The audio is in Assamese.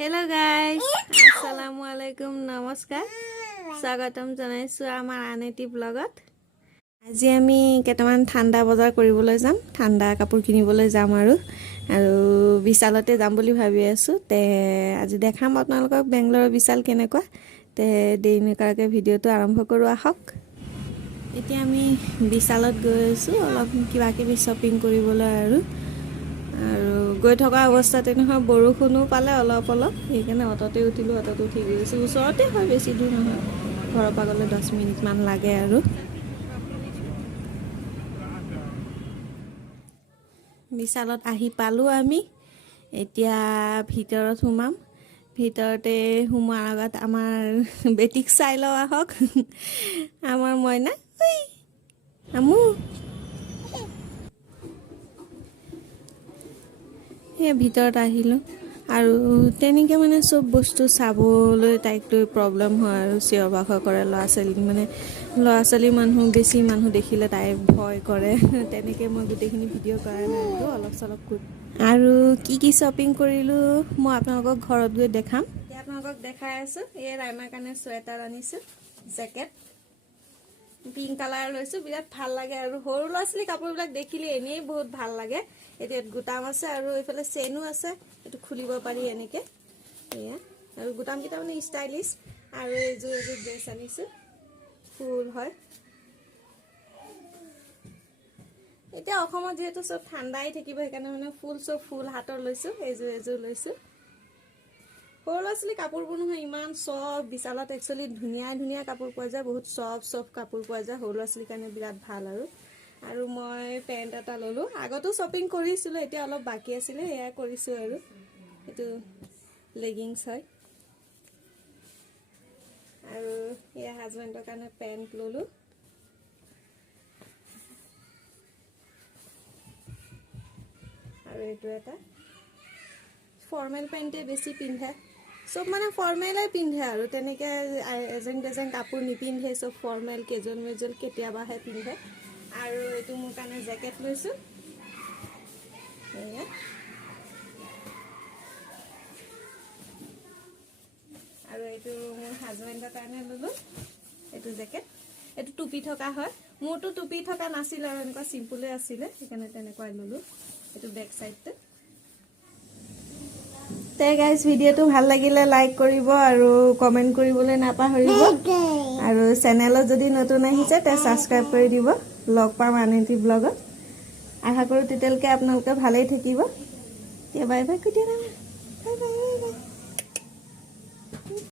Hello guys, Assalamualaikum, namaskar. স্বাগতম জনাইছো আমাৰ আনেটি ব্লগত। আজি আমি কেটামান ঠাণ্ডা বজাৰ কৰিবলৈ যাম, ঠাণ্ডা কাপোৰ কিনিবলৈ যাম আৰু বিশালতে যাম বুলি ভাবি আছো। তে আজি দেখাম আপোনালোকক বেংগলোৰৰ বিশাল কেনেকুৱা। তে দেৰিনকাকে ভিডিওটো আৰম্ভ কৰো আহক। এতিয়া আমি বিশালত গৈ আছো অলপ কিবা কিবি শ্বপিং কৰিবলৈ আৰু গৈ থকা অৱস্থাতে নহয় বৰষুণো পালে অলপ সেইকাৰণে অটতে উঠিলো, অটতে উঠি গৈছো। ওচৰতে হয়, বেছি দূৰ নহয়, ঘৰৰ পৰা গ'লে 10 মিনিট মান লাগে আৰু বিশালত আহি পালো আমি। এতিয়া ভিতৰত সোমাম। ভিতৰতে সোমোৱাৰ আগত আমাৰ বেটিক চাই লওঁ আহক। আমাৰ মইনা আমু ভিতৰত আহিলো আৰু তেনেকে মানে সব বস্তু চাবলৈ তাইকলৈ প্ৰবলেম হয় আৰু চিঞৰ বাখৰ কৰে। ল'ৰা ছোৱালী মানুহ বেছি মানুহ দেখিলে তাই ভয় কৰে। তেনেকে মই গোটেইখিনি ভিডিঅ' কৰা নাই আৰু অলপ চলপ আৰু কি শ্বপিং কৰিলো মই আপোনালোকক ঘৰত গৈ দেখাম। আপোনালোকক দেখাই আছো। এই ৰাইমাৰ কাৰণে সোৱেটাৰ আনিছো, জেকেট পিংক কালাৰ লৈছো, বিৰাট ভাল লাগে আৰু সৰু ল'ৰা ছোৱালী কাপোৰবিলাক দেখিলে এনেই বহুত ভাল লাগে। এতিয়া গুটাম আছে আৰু এইফালে চেইনো আছে, এইটো খুলিব পাৰি এনেকে। এয়া আৰু গুটাম কেইটা মানে ষ্টাইলিছ। আৰু এইযোৰ ড্ৰেছ আনিছো, ফুল হয়। এতিয়া অসমত যেহেতু সব ঠাণ্ডাই থাকিব, সেইকাৰণে মানে ফুল হাতৰ লৈছো। এইযোৰ লৈছো। সৰু ল'ৰা ছোৱালী কাপোৰবোৰ নহয় ইমান চফ্ট। বিশালত একচুৱেলি ধুনীয়া কাপোৰ পোৱা যায়, বহুত চফ্ট কাপোৰ পোৱা যায়। সৰু ল'ৰা ছোৱালীৰ কাৰণে বিৰাট ভাল আৰু মই পেণ্ট এটা ললো। আগতো শ্বপিং কৰিছিলো, এতিয়া অলপ বাকী আছিলে, এয়া কৰিছো আৰু এইটো লেগিংছ হয়। আৰু এয়া হাজবেণ্ডৰ কাৰণে পেণ্ট ললো। আৰু এইটো এটা ফৰ্মেল পেণ্টে বেছি পিন্ধে, সব মানে ফৰ্মেলাই পিন্ধে আৰু তেনেকে এজেং কাপোৰ নিপিন্ধে, সব ফৰ্মেল কেজুৱেল কেতিয়াবাহে পিন্ধে। আৰু এইটো মোৰ কাৰণে জেকেট লৈছো। আৰু এইটো মোৰ হাজবেণ্ডৰ কাৰণে ললো। এইটো জেকেট, এইটো টুপি থকা হয়। মোৰতো টুপি থকা নাছিল আৰু এনেকুৱা চিম্পলে আছিলে, সেইকাৰণে তেনেকুৱাই ললো। এইটো বেক সাইডটো। তে গাইজ ভিডিওটো ভাল লাগিলে লাইক কৰিব আৰু কমেন্ট কৰিবলৈ নাপাহৰিব। আৰু চেনেলত যদি নতুন আহিছে তে সাবস্ক্ৰাইব কৰি দিব। লগ পাম আনেটি ব্লগত। আশা কৰো তেতিয়ালৈকে আপোনালোকে ভালেই থাকিব। Bye bye.